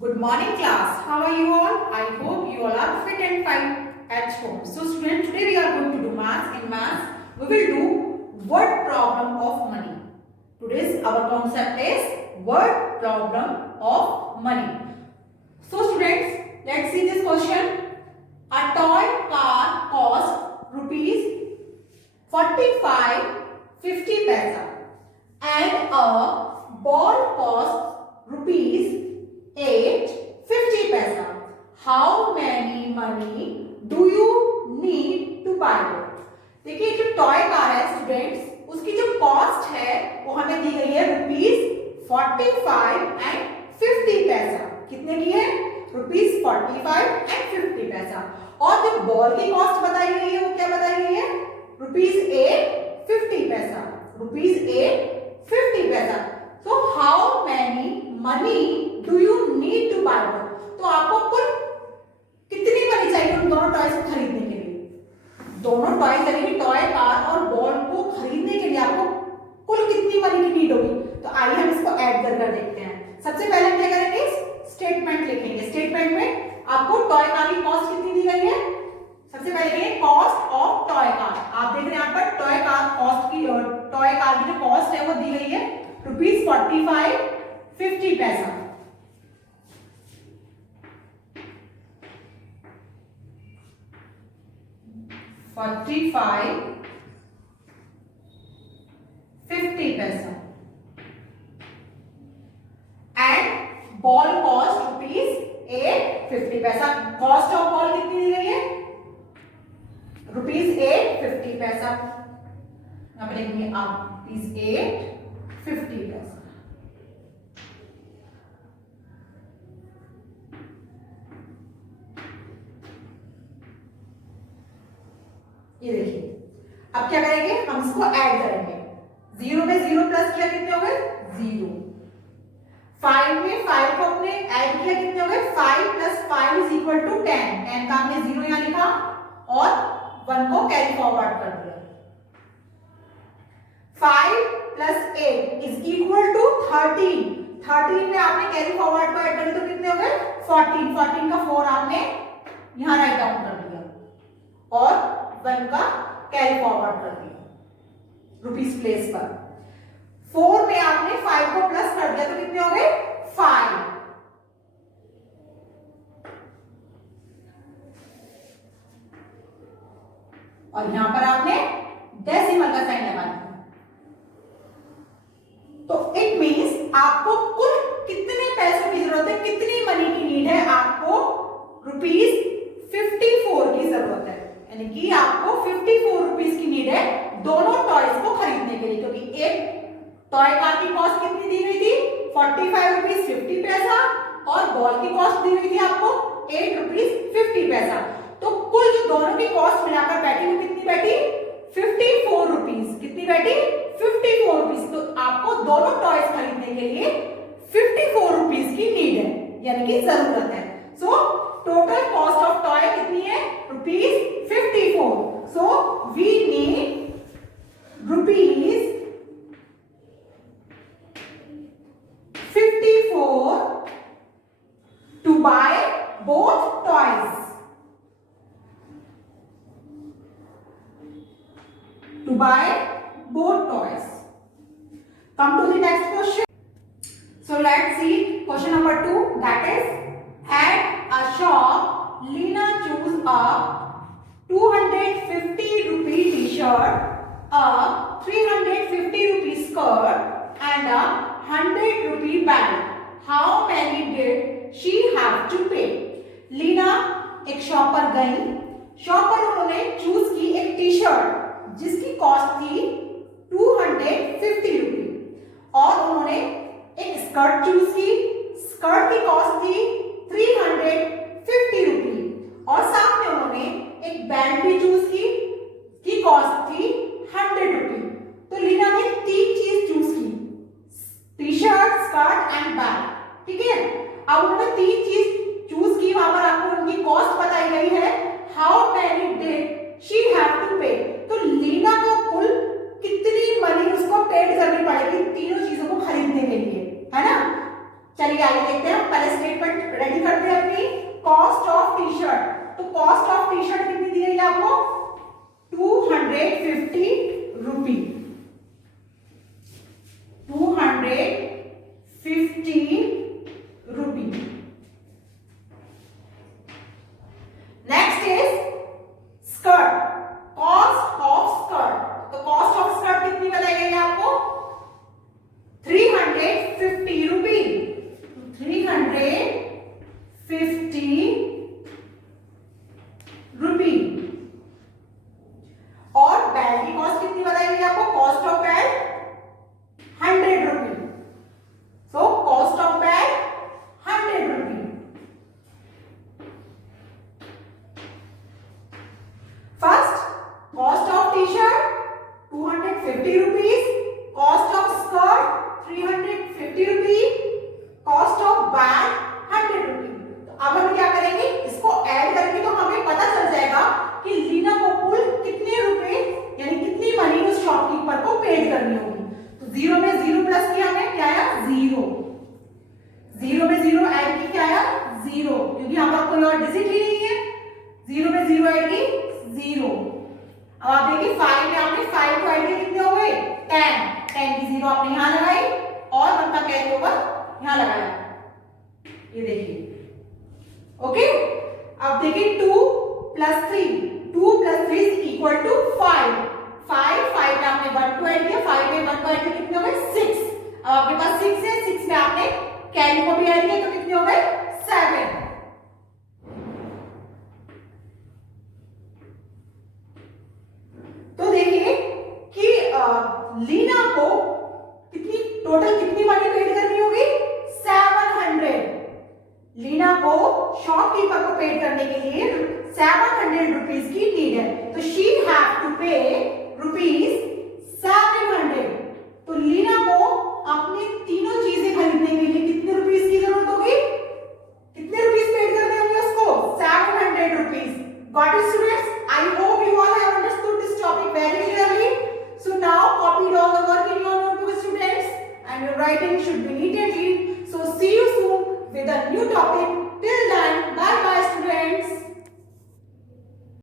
Good morning class. How are you all? I hope you all are fit and fine at home. So students, today we are going to do maths. In maths, we will do word problem of money. Today's our concept is word problem of money. So students, let's see this question. A toy car costs rupees 45.50 paisa and a ball costs rupees 8.50 paisa. How many money do you need to buy it? देखिए जो toy car है students, उसकी जो cost है वो हमें दी गई है ₹45 एंड 50 पैसा. कितने की है? ₹45 एंड 50 पैसा. और जो बॉल की कॉस्ट बताई गई है वो क्या बताई गई है? ₹8.50 पैसा. ₹8.50 पैसा. So how many money do you need to buy one? तो आपको कुल कितनी मनी चाहिए उन दोनों टॉयज को खरीदने के लिए? दोनों टॉयज यानी टॉय कार और बॉल को खरीदने के लिए आपको कुल कितनी मनी की नीड होगी? तो आइए हम इसको ऐड कर देखते हैं. सबसे पहले हम क्या करेंगे? स्टेटमेंट लिखेंगे. स्टेटमेंट में आपको टॉय कार की कॉस्ट कितनी दी गई है? सबसे पहले लिखेंगे कॉस्ट ऑफ टॉय कार. आप देख रहे हैं यहाँ पर टॉय कार कॉस्ट की, टॉय कार की जो कॉस्ट है वो दी गई है ₹45.50 पैसा. ₹45.50 पैसा एंड बॉल कॉस्ट ₹8.50 पैसा. कॉस्ट ऑफ बॉल कितनी दी गई है? ₹8.50 पैसा. यहां पर लिखेंगे आप ₹8.50 पैसा. ये देखिए, अब क्या करेंगे? हम इसको ऐड करेंगे. 0 में 0 प्लस किया कितने हो गए? 0. 5 में 5 को अपने ऐड किया कितने हो गए? 5 + 5 = 10. 10 का हमने 0 यहां लिखा और 1 को कैरी फॉरवर्ड कर दिया. 5 + 8 = 13. 13 में आपने कैरी फॉरवर्ड को ऐड कर दिया तो कितने हो गए? 14. 14 का 4 आपने यहां राइट डाउन कर दिया और 1 का कैरी फॉरवर्ड कर दिया रुपीस प्लेस पर. 4 में आपने 5 को प्लस कर दिया तो कितने हो गए? 5. और यहां पर आपने डेसिमल का साइन लगा दिया. तो इट मींस आपको कुल कितने पैसों की जरूरत है? कितनी मनी की नीड है? आपको ₹54 की जरूरत है. यानी कि आपको ₹54 की नीड है दोनों टॉयज को खरीदने के लिए, क्योंकि एक टॉय कार की कॉस्ट कितनी दी गई थी? ₹45.50 पैसा और बॉल की कॉस्ट दी गई थी आपको ₹8.50 पैसा. तो कुल जो दोनों की कॉस्ट मिलाकर बैठी वो कितनी बैठी? ₹54. कितनी बैठी? ₹54. तो आपको दोनों टॉयज खरीदने के लिए ₹54 की नीड है, यानी कि जरूरत है. So total cost of toy कितनी है? ₹54. So we need ₹54 to buy both toys. To buy both toys. Come to the next question. So let's see question number 2. That is, at a shop, Lina chose a 250 rupee t-shirt, a 350 rupee skirt and a 100 rupee belt. How many did she have to pay? Leena एक shop पर गई. Shop पर उन्होंने choose की एक T shirt जिसकी cost थी 250 रुपी और उन्होंने एक स्कर्ट चूज की. स्कर्ट की कॉस्ट थी 350 रुपी और साथ में उन्होंने एक बेल्ट भी चूज की कॉस्ट थी 100 रुपी. तो लीना ने 3 चीज चूज की, T shirt, skirt and belt. ठीक है, अब उन्होंने 3 चीज चूज की. वहां पर आपको उनकी कॉस्ट बताई गई है. How many did she have to pay? तो लीना को कुल कितनी मनी उसको पेड करनी पड़ेगी तीनों चीजों को खरीदने के लिए, है ना. चलिए आगे देखते हैं. पहले स्टेटमेंट स्टडी करते हैं अपनी कॉस्ट ऑफ टी शर्ट। तो कॉस्ट ऑफ टी शर्ट कितनी दी गई है आपको? 250 rupee. 250 rupee. Next is skirt, cost of skirt. तो कॉस्ट ऑफ स्कर्ट कितनी बताई गई है आपको? 350 रुपी। 350 रुपी। और बेल्ट की कॉस्ट कितनी बताई गई है आपको? Cost of belt 100 rupee. So cost of belt 100 rupee. First, cost of T shirt 250 rupees, cost of skirt 350 rupee, cost of bag 100 रुपी। तो अब हम क्या करेंगे, इसको ऐड करेंगे तो हमें पता चल जाएगा कि लीना को कुल कितने रुपए यानी कितनी मनी उस शॉपकीपर को पेड करनी होगी। तो जीरो में जीरो प्लस किया हमने, क्या आया? जीरो। जीरो में जीरो ऐड की, क्या आया? जीरो, क्योंकि यहाँ पर कोई और डिजिट ही नहीं है। जीरो में जीरो ऐड की, जीरो। अब आप देखिए 5 में आपने 5 को ऐड किया, कितने हो गए? 10। 10 की जीरो आपने यहां लगाई और 1 का कैरी ओवर यहां लगाया। ये देखिए, ओके। अब देखिए 2 plus 3, 2 plus 3 is equal to 5। 5 में आपने 1 को ऐड किया, 5 में 1 को ऐड किया, कितने हो गए? 6। अब आपके पास 6 है, 6 में आपने कैरी को भी ऐड किया, तो कितने हो गए? 7। तो देखिए कि लीना को कितनी टोटल कितनी मनी पेड करनी होगी? 700। लीना को शॉपकीपर को पेड करने के लिए 700 रुपीज की नीड है। तो she have to pay rupees 700। तो लीना को अपनी तीनों चीजें खरीदने के लिए कितने रुपीज की जरूरत होगी? कितने रुपीज पेड करने होंगे उसको? 700 rupees. Got it students? I hope you all have understood this topic very clearly. So now copy all the work in your notebook, students, and your writing should be neat and clean. So see you soon with a new topic. Till then, bye bye.